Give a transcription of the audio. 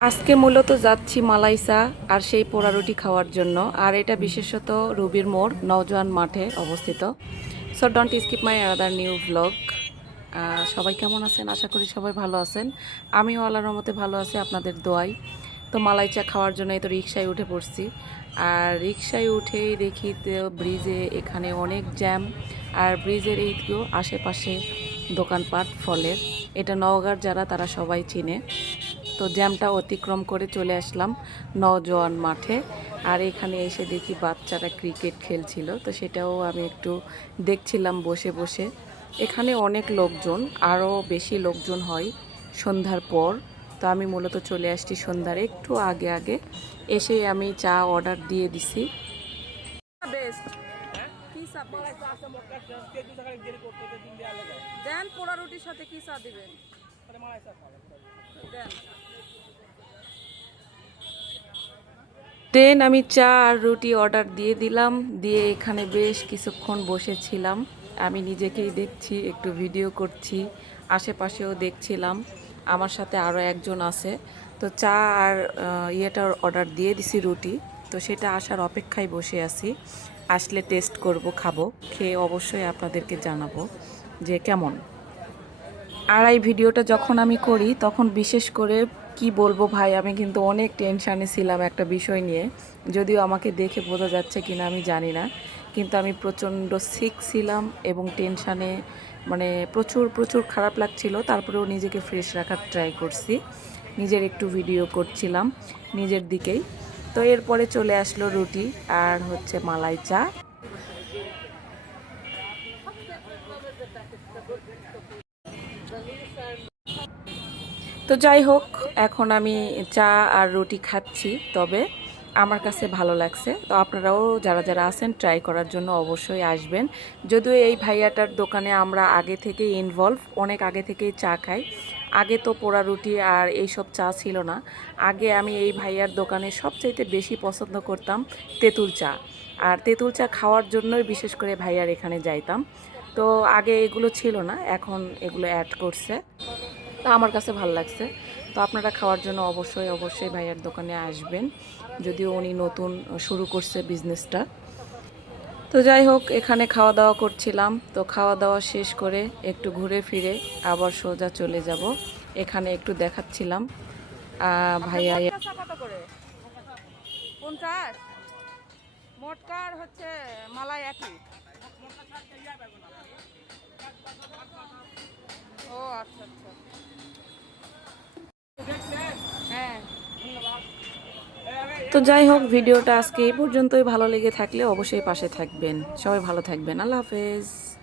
আজকে মূলত যাচ্ছি মালাইসা আর সেই পোড়া রুটি খাওয়ার জন্য, আর এটা বিশেষত রুবির মোড়, নওজোয়ান মাঠে অবস্থিত। So don't skip my other new blog সবাই কেমন আছেন? আশা করি সবাই ভালো আছেন। আমিও আল্লাহর রহমতে ভালো আছি, আপনাদের দোয়াই তো মালাই চা খাওয়ার জন্য তো রিক্সায় উঠে পড়ছি। আর রিক্সায় উঠেই দেখি ব্রিজে এখানে অনেক জ্যাম, আর ব্রিজের এই তো আশেপাশে দোকানপাট ফলের। এটা নওগাঁর যারা, তারা সবাই চিনে। তো জ্যামটা অতিক্রম করে চলে আসলাম নজওয়ান মাঠে। আর এখানে এসে দেখি বাচ্চারা ক্রিকেট খেলছিল তো সেটাও আমি একটু দেখছিলাম বসে বসে। এখানে অনেক লোকজন আরও বেশি লোকজন হয় সন্ধ্যার পর। তো আমি মূলত চলে আসছি সন্ধ্যার একটু আগে আগে। এসে আমি চা অর্ডার দিয়ে দিছি। দেন পোড়া রুটির সাথে কি চা দিবেন দেন। দেন আমি চা আর রুটি অর্ডার দিয়ে দিলাম। দিয়ে এখানে বেশ কিছুক্ষণ বসেছিলাম। আমি নিজেকেই দেখছি, একটু ভিডিও করছি, আশেপাশেও দেখছিলাম। আমার সাথে আরও একজন আছে। তো চা আর ইয়েটার অর্ডার দিয়ে দিছি রুটি। তো সেটা আসার অপেক্ষায় বসে আছি। আসলে টেস্ট করব, খাব। খেয়ে অবশ্যই আপনাদেরকে জানাব যে কেমন। আর এই ভিডিওটা যখন আমি করি, তখন বিশেষ করে কি বলব ভাই, আমি কিন্তু অনেক টেনশানে ছিলাম একটা বিষয় নিয়ে। যদিও আমাকে দেখে বোঝা যাচ্ছে কিনা আমি জানি না। কিন্তু আমি প্রচণ্ড সিক ছিলাম এবং টেনশানে মানে প্রচুর প্রচুর খারাপ লাগছিল। তারপরেও নিজেকে ফ্রেশ রাখার ট্রাই করছি। নিজের একটু ভিডিও করছিলাম নিজের দিকেই। তো এরপরে চলে আসলো রুটি আর হচ্ছে মালাই চা। তো যাই হোক, এখন আমি চা আর রুটি খাচ্ছি, তবে আমার কাছে ভালো লাগছে। তো আপনারাও যারা যারা আছেন ট্রাই করার জন্য অবশ্যই আসবেন। যদিও এই ভাইয়াটার দোকানে আমরা আগে থেকেই ইনভলভ অনেক আগে থেকেই চা খাই। আগে তো পোড়া রুটি আর এইসব চা ছিল না। আগে আমি এই ভাইয়ার দোকানে সবচাইতে বেশি পছন্দ করতাম তেঁতুল চা। আর তেঁতুল চা খাওয়ার জন্যই বিশেষ করে ভাইয়ার এখানে যাইতাম। তো আগে এগুলো ছিল না, এখন এগুলো অ্যাড করছে। তা আমার কাছে ভালো লাগছে। তো আপনারা খাওয়ার জন্য অবশ্যই অবশ্যই ভাইয়ার দোকানে আসবেন। যদিও উনি নতুন শুরু করছে বিজনেসটা তো যাই হোক এখানে খাওয়া দাওয়া করছিলাম। তো খাওয়া দাওয়া শেষ করে একটু ঘুরে ফিরে আবার সোজা চলে যাব। এখানে একটু দেখাচ্ছিলাম। ভাইয়া পঞ্চাশ? মোটকার হচ্ছে মালাই একই। ও আচ্ছা আচ্ছা। তো যাই হোক, ভিডিওটা আজকে এই পর্যন্তই। ভালো লেগে থাকলে অবশ্যই পাশে থাকবেন। সবাই ভালো থাকবেন। আল্লাহ হাফেজ।